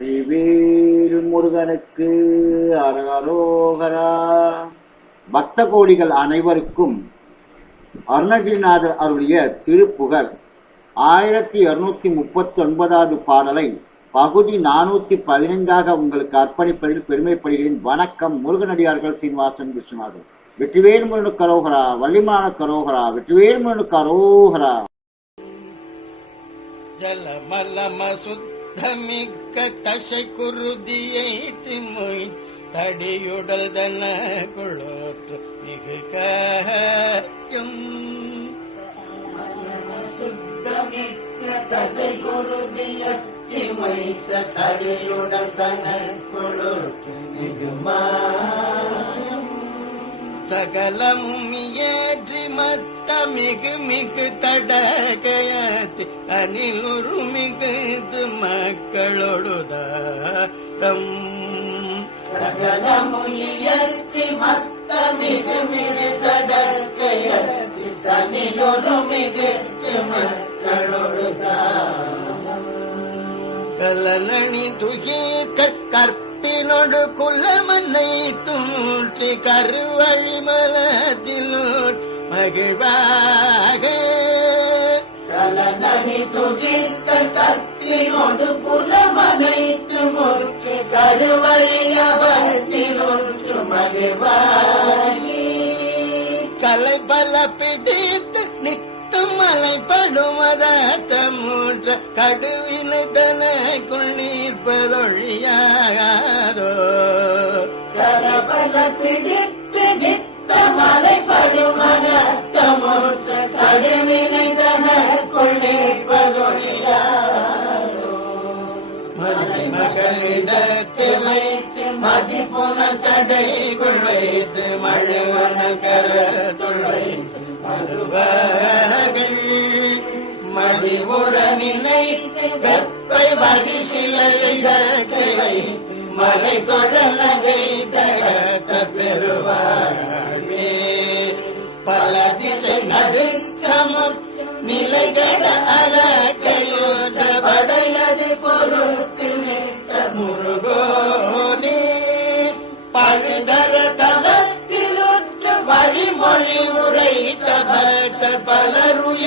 வெற்றிவேல் முருகனுக்கு அரகரோகரா பக்த கோடிகள் அனைவருக்கும் அருணகிரிநாதர் அருளிய திருப்புகழ். ஆயிரத்தி இருநூத்தி முப்பத்தி ஒன்பதாவது பாடலை பகுதி நானூத்தி பதினைந்தாக உங்களுக்கு அர்ப்பணிப்பதில் பெருமைப்படுகிறேன். வணக்கம் முருகனடியார்கள் சீனிவாசன் விஸ்வநாதன் வெற்றிவேல் முருகனு கரோகரா வள்ளிமான கரோகரா வெற்றிவேல் முருகனு கரோகரா ஜலமலம சுத்தமிக்க தசை குருதியை திம்மை தடியுடல் தன குளோற்று மிகு காயும் தசை குருதியற்றி தடியுடல் தன குளோற்று மிகுமா? சகலமும் ஏற்றி மத்த மிகு மிகு தடகயத்தி அனிலுரு மிகுது மக்களொடுதாரம் சகலமுயர்த்தி மத்த மிகு மிகு தடக்கையத்தி தனிலொரு மிகுத்து மக்களொடுதான் கலனணி துகிக்க கற்பினொடு குலமன்னை தூற்றி கருவழி மலத்திலோர் மகிழ்வாக. கலனி துதித்த கத்தினொடு புலமனைத்து முற்கு கருவழியவர்த்தில் ஒன்று மகிழ்வாயி கலை பல பிடித்து நித்தம் மலைப்படுவதற்ற மூன்ற கடுவினை தனக்குள் நீர்ப்பதொழியாதோ கரபல பிடித்து நித்த மலைப்படும் அனர்த்தமுற்ற கடுவினை தனக்குள் நிற்பதொழியாதோ மதி மகளிடத்தை வைத்து மதிப்புன தடைக்குள் வைத்து மழுவன கரத்துள் வைத்து மறுவார்கள் மடிவுடன் நினைத்து வெப்பை வகி மலை தகத்த பல திசை நடுக்கமும் அலக்கையோத படையது பொறுத்து நிற்க முருகோனே. பழுதர வழிமொழி உரைத்த பலருய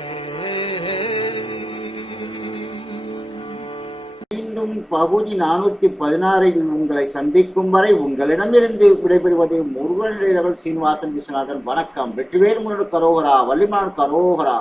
பகுதி நானூத்தி பதினாறில் உங்களை சந்திக்கும் வரை உங்களிடமிருந்து விடைபெறுவது முருகன் சீனிவாசன் விஸ்வநாதன். வணக்கம். வெற்றிவேல் முருகன் கரோகரா வள்ளிமான் கரோகரா.